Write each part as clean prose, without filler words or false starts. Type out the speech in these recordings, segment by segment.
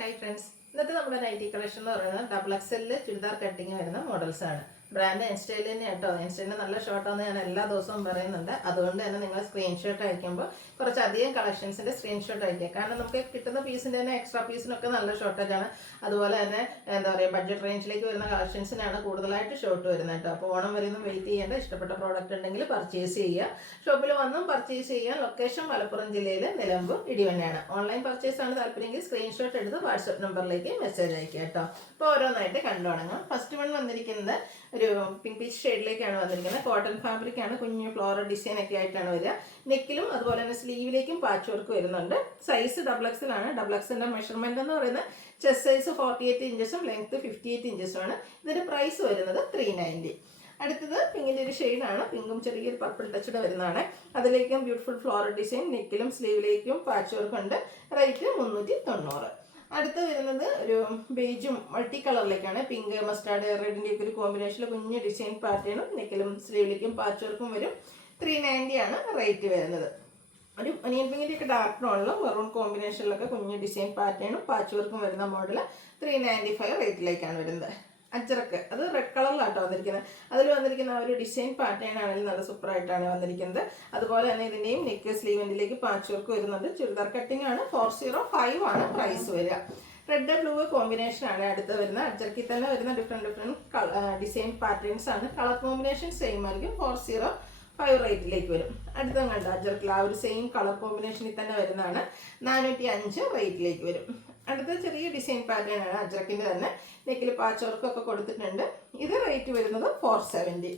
Hi friends, ഇന്നത്തെ നമ്മുടെ nightie collection എന്ന് പറയുന്നത് ഡബിൾ എക്സലിൽ ചുരിദാർ കട്ടിങ് വരുന്ന മോഡൽസ് ആണ്. ബ്രാൻഡ് ഇൻസ്റ്റയിൽ തന്നെ കേട്ടോ. ഇൻസ്റ്റയിൽ നല്ല ഷോർട്ടാന്ന് ഞാൻ എല്ലാ ദിവസവും പറയുന്നുണ്ട്. അതുകൊണ്ട് തന്നെ നിങ്ങൾ സ്ക്രീൻഷോട്ട് അയക്കുമ്പോൾ കുറച്ചധികം കളക്ഷൻസിന്റെ സ്ക്രീൻഷോട്ട് അയക്കുക. കാരണം നമുക്ക് കിട്ടുന്ന പീസിന്റെ തന്നെ എക്സ്ട്രാ പീസിനൊക്കെ നല്ല ഷോർട്ടേജ് ആണ്. അതുപോലെ തന്നെ എന്താ പറയുക, ബഡ്ജറ്റ് റേഞ്ചിലേക്ക് വരുന്ന കളക്ഷൻസിനാണ് കൂടുതലായിട്ട് ഷോർട്ട് വരുന്നത് കേട്ടോ. അപ്പോൾ ഓണം വരുന്ന വെയിറ്റ് ചെയ്യേണ്ട, ഇഷ്ടപ്പെട്ട പ്രോഡക്റ്റ് ഉണ്ടെങ്കിൽ പർച്ചേസ് ചെയ്യുക. ഷോപ്പിൽ വന്നും പർച്ചേസ് ചെയ്യാൻ. ലൊക്കേഷൻ മലപ്പുറം ജില്ലയിലെ നിലമ്പൂർ ഇടിവണ്ണയാണ്. ഓൺലൈൻ പർച്ചേസ് ആണ് താല്പര്യമെങ്കിൽ സ്ക്രീൻഷോട്ട് എടുത്ത് വാട്സ്ആപ്പ് നമ്പറിലേക്ക് മെസ്സേജ് അയക്കുക കേട്ടോ. അപ്പോൾ ഓരോന്നായിട്ട് കണ്ടു തുടങ്ങാം. ഫസ്റ്റ് വൺ വന്നിരിക്കുന്നത് ഒരു പിങ്ക് പീച്ച് ഷെയ്ഡിലേക്കാണ് വന്നിരിക്കുന്നത്. കോട്ടൺ ഫാബ്രിക് ആണ്. കുഞ്ഞു ഫ്ലോറൽ ഡിസൈൻ ഒക്കെ ആയിട്ടാണ് വരിക. നെക്കിലും അതുപോലെ തന്നെ സ്ലീവിലേക്കും പാച്ച് വർക്ക് വരുന്നുണ്ട്. സൈസ് ഡബിൾ എക്സൽ ആണ്. ഡബിൾ എക്സിന്റെ മെഷർമെന്റ് എന്ന് പറയുന്നത് ചെസ്റ്റ് സൈസ് 48 ഇഞ്ചസും ലെങ്ത് 58 ഇഞ്ചസും ആണ്. ഇതിന്റെ പ്രൈസ് വരുന്നത് 390. അടുത്തത് പിങ്കിന്റെ ഒരു ഷെയ്ഡാണ്. പിങ്കും ചെറിയൊരു പർപ്പിൾ ടച്ചഡ് വരുന്നതാണ്. അതിലേക്കും ബ്യൂട്ടിഫുൾ ഫ്ലോറൽ ഡിസൈൻ നെക്കിലും സ്ലീവിലേക്കും പാച്ച് വർക്ക് ഉണ്ട്. റേറ്റ് 390. അടുത്ത് വരുന്നത് ഒരു ബേജും മൾട്ടി കളറിലേക്കാണ്. പിങ്ക് മസ്റ്റാർഡ് റെഡിൻ്റെ ഒക്കെ ഒരു കോമ്പിനേഷനിൽ കുഞ്ഞ് ഡിസൈൻ പാറ്റേണും നെക്കിലും സ്ലീവിലേക്കും പാച്ച് വർക്കും വരും. 390 ആണ് റേറ്റ് വരുന്നത്. ഒരു ഒനിയൻ പിങ്കിൻ്റെ ഒക്കെ ഡാർക്ക് ടോണിലും മെറൂൺ കോമ്പിനേഷനിലൊക്കെ കുഞ്ഞ് ഡിസൈൻ പാറ്റേണും പാച്ച് വർക്കും വരുന്ന മോഡൽ 395 റേറ്റിലേക്കാണ് വരുന്നത്. അജ്രക്ക് അത് റെഡ് കളറിലാട്ടോ വന്നിരിക്കുന്നത്. അതിൽ വന്നിരിക്കുന്ന ആ ഒരു ഡിസൈൻ പാറ്റേൺ ആണെങ്കിൽ നല്ല സൂപ്പറായിട്ടാണ് വന്നിരിക്കുന്നത്. അതുപോലെ തന്നെ ഇതിൻ്റെയും നെക്ക് സ്ലീവെൻറ്റിലേക്ക് പാച്ച് വർക്ക് വരുന്നുണ്ട്. ചുരിദാർ കട്ടിംഗ് ആണ്. 405 ആണ് പ്രൈസ് വരിക. റെഡ് ബ്ലൂ കോമ്പിനേഷൻ ആണ് അടുത്ത് വരുന്നത്. അജ്രക്കിൽ തന്നെ വരുന്ന ഡിഫറെൻറ്റ് ഡിസൈൻ പാറ്റേൺസ് ആണ്. കളർ കോമ്പിനേഷൻ സെയിം ആയിരിക്കും. 405 റേറ്റിലേക്ക് വരും. അടുത്ത കണ്ട അജ്രക്കിൽ ആ ഒരു സെയിം കളർ കോമ്പിനേഷനിൽ തന്നെ വരുന്നതാണ്. 405 റേറ്റിലേക്ക് വരും. അടുത്ത ചെറിയ ഡിസൈൻ പാറ്റേൺ ആണ്. അജ്രക്കിൻ്റെ തന്നെ നെക്കിൽ പാച്ച് വർക്കൊക്കെ കൊടുത്തിട്ടുണ്ട്. ഇത് റേറ്റ് വരുന്നത് 470.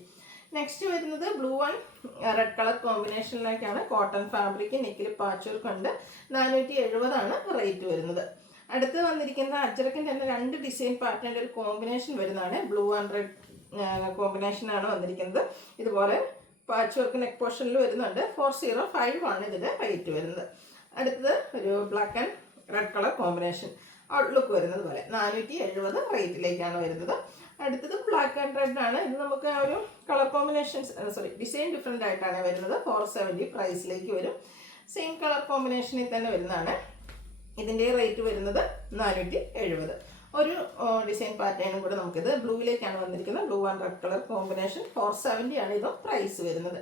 നെക്സ്റ്റ് വരുന്നത് ബ്ലൂ ആൻഡ് റെഡ് കളർ കോമ്പിനേഷനിലേക്കാണ്. കോട്ടൺ ഫാബ്രിക് നെക്കിൽ പാച്ച് വർക്ക് ഉണ്ട്. 470 ആണ് റേറ്റ് വരുന്നത്. അടുത്ത് വന്നിരിക്കുന്ന അജ്രക്കിൻ്റെ തന്നെ രണ്ട് ഡിസൈൻ പാറ്റേണിൻ്റെ ഒരു കോമ്പിനേഷൻ വരുന്നതാണ്. ബ്ലൂ ആൻഡ് റെഡ് കോമ്പിനേഷനാണ് വന്നിരിക്കുന്നത്. ഇതുപോലെ പാച്ച് വർക്ക് നെക്ക് പോർഷനിൽ വരുന്നുണ്ട്. 405 ആണ് ഇതിൻ്റെ റേറ്റ് വരുന്നത്. അടുത്തത് ഒരു black and red colour combination outlook വരുന്നത് പോലെ 470 റേറ്റിലേക്കാണ് വരുന്നത്. അടുത്തത് ബ്ലാക്ക് ആൻഡ് റെഡ് ആണ്. ഇത് നമുക്ക് ആ ഒരു കളർ കോമ്പിനേഷൻസ് ഡിസൈൻ ഡിഫറെൻ്റ് ആയിട്ടാണ് വരുന്നത്. 470 പ്രൈസിലേക്ക് വരും. സെയിം കളർ കോമ്പിനേഷനിൽ തന്നെ വരുന്നതാണ്. ഇതിൻ്റെ റേറ്റ് വരുന്നത് 470. ഒരു ഡിസൈൻ പാറ്റേണും കൂടെ നമുക്കിത് ബ്ലൂവിലേക്കാണ് വന്നിരിക്കുന്നത്. Blue and red colour combination 470 ആണ് ഇതും പ്രൈസ് വരുന്നത്.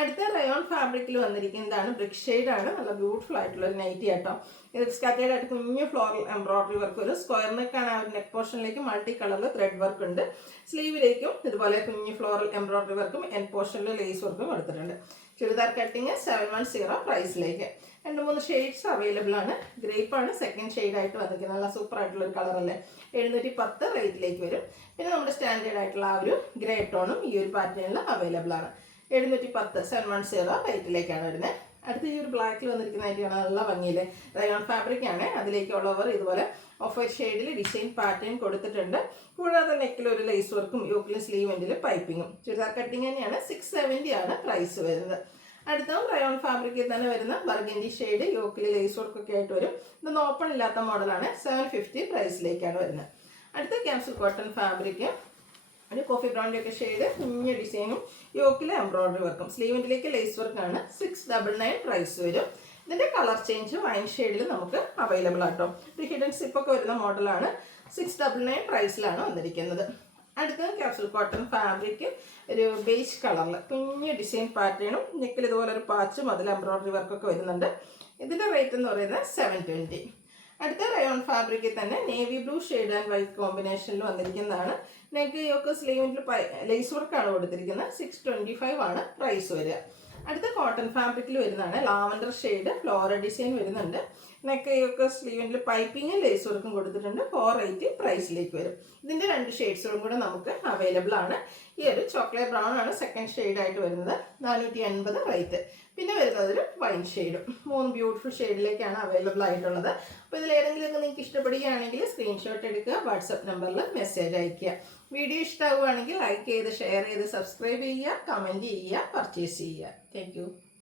അടുത്ത റയോൺ ഫാബ്രിക്കിൽ വന്നിരിക്കുന്നതാണ്. ബ്രിക്ക് ഷെയ്ഡാണ്. നല്ല ബ്യൂട്ടിഫുൾ ആയിട്ടുള്ള ഒരു നൈറ്റി ആട്ടോ. ഇത് സ്കാറ്റേഡ് ആയിട്ട് കുഞ്ഞു ഫ്ലോറൽ എംബ്രോയിഡറി വർക്ക് വരും. സ്ക്വയർ നെക്കാണ്. ആ ഒരു നെക്ക് പോർഷനിലേക്ക് മൾട്ടി കളറിൽ ത്രെഡ് വർക്ക് ഉണ്ട്. സ്ലീവിലേക്കും ഇതുപോലെ കുഞ്ഞു ഫ്ലോറൽ എംബ്രോയിഡറി വർക്കും എൻ പോർഷനിൽ ലേസ് വർക്കും കൊടുത്തിട്ടുണ്ട്. ചുരിദാർ കട്ടിങ് 710 പ്രൈസിലേക്ക്. 2-3 ഷെയ്ഡ്സ് അവൈലബിൾ ആണ്. ഗ്രേപ്പാണ് സെക്കൻഡ് ഷെയ്ഡായിട്ട് വന്നിരിക്കുന്നത്. നല്ല സൂപ്പർ ആയിട്ടുള്ള ഒരു കളറല്ലേ. 710 റേറ്റിലേക്ക് വരും. പിന്നെ നമ്മുടെ സ്റ്റാൻഡേർഡ് ആയിട്ടുള്ള ആ ഒരു ഗ്രേ ടോണും ഈ ഒരു പാറ്റേണിൽ അവൈലബിൾ ആണ്. 710 710 റേറ്റിലേക്കാണ് വരുന്നത്. അടുത്ത ഈ ഒരു ബ്ലാക്കിൽ വന്നിരിക്കുന്നതായിട്ടാണ് നല്ല ഭംഗിയിൽ റയോൺ ഫാബ്രിക് ആണ്. അതിലേക്ക് ഉള്ളവർ ഇതുപോലെ ഓഫ് വൈറ്റ് ഷെയ്ഡിൽ ഡിസൈൻ പാറ്റേൺ കൊടുത്തിട്ടുണ്ട്. കൂടാതെ നെക്കിൽ ഒരു ലേസ് വർക്കും യോക്കിലും സ്ലീവെൻറ്റിൽ പൈപ്പിങ്ങും. ചുരിദാർ കട്ടിങ് തന്നെയാണ്. 670 ആണ് പ്രൈസ് വരുന്നത്. അടുത്തതും റയോൺ ഫാബ്രിക്കിൽ തന്നെ വരുന്ന ബർഗൻഡി ഷെയ്ഡ് യോക്കിൽ ലേസ് വർക്കൊക്കെ ആയിട്ട് വരും. ഇതൊന്നും ഓപ്പൺ ഇല്ലാത്ത മോഡലാണ്. 750 പ്രൈസിലേക്കാണ് വരുന്നത്. അടുത്ത ക്യാപ്സൂൾ കോട്ടൺ ഫാബ്രിക് ഒരു കോഫി ബ്രൗണിൻ്റെ ഒക്കെ ഷെയ്ഡ് കുഞ്ഞ ഡിസൈനും യോക്കിൽ എംബ്രോയിഡറി വർക്കും സ്ലീവിൻ്റിലേക്ക് ലേസ് വർക്കാണ്. 699 പ്രൈസ് വരും. ഇതിൻ്റെ കളർ ചേഞ്ച് വൈൻ ഷെയ്ഡിൽ നമുക്ക് അവൈലബിൾ ആട്ടോ. ഒരു ഹിഡൻ സിപ്പൊക്കെ വരുന്ന മോഡലാണ്. 699 പ്രൈസിലാണ് വന്നിരിക്കുന്നത്. അടുത്ത ക്യാപ്സൂൾ കോട്ടൺ ഫാബ്രിക് ഒരു ബേജ് കളറിൽ കുഞ്ഞ് ഡിസൈൻ പാറ്റേണും നെക്കിൽ ഇതുപോലെ ഒരു പാച്ചും അതിൽ എംബ്രോയിഡറി വർക്കൊക്കെ വരുന്നുണ്ട്. ഇതിൻ്റെ റേറ്റ് എന്ന് പറയുന്നത് 720. അടുത്ത റയോൺ ഫാബ്രിക്കിൽ തന്നെ navy blue shade and white കോമ്പിനേഷനിൽ വന്നിരിക്കുന്നതാണ്. നെക്ക് യോക്ക് സ്ലീവിൽ ലേസ് വർക്കാണ് കൊടുത്തിരിക്കുന്നത്. 625 ആണ് പ്രൈസ് വരിക. അടുത്ത കോട്ടൺ ഫാബ്രിക്കിൽ വരുന്നതാണ്. ലാവൻഡർ ഷെയ്ഡ് ഫ്ലോറൽ ഡിസൈൻ വരുന്നുണ്ട്. നെക്ക് യോക്ക് സ്ലീവിൽ പൈപ്പിങ്ങും ലേസ് വർക്കും കൊടുത്തിട്ടുണ്ട്. 480 പ്രൈസിലേക്ക് വരും. ഇതിൻ്റെ 2 ഷെയ്ഡ്സുകളും കൂടെ നമുക്ക് അവൈലബിൾ ആണ്. ഈ ഒരു ചോക്ലേറ്റ് ബ്രൗൺ ആണ് സെക്കൻഡ് ഷെയ്ഡായിട്ട് വരുന്നത്. 480 റേറ്റ്. പിന്നെ വരുന്നത് ഒരു വൈൻ ഷെയ്ഡും. 3 ബ്യൂട്ടിഫുൾ ഷെയ്ഡിലേക്കാണ് അവൈലബിൾ ആയിട്ടുള്ളത്. അപ്പോൾ ഇതിലേതെങ്കിലുമൊക്കെ നിങ്ങൾക്ക് ഇഷ്ടപ്പെടുകയാണെങ്കിൽ സ്ക്രീൻഷോട്ട് എടുക്കുക. വാട്സപ്പ് നമ്പറിൽ മെസ്സേജ് അയയ്ക്കുക. വീഡിയോ ഇഷ്ടമാവുകയാണെങ്കിൽ ലൈക്ക് ചെയ്ത് ഷെയർ ചെയ്ത് സബ്സ്ക്രൈബ് ചെയ്യുക, കമൻറ്റ് ചെയ്യുക, പർച്ചേസ് ചെയ്യുക. Thank you.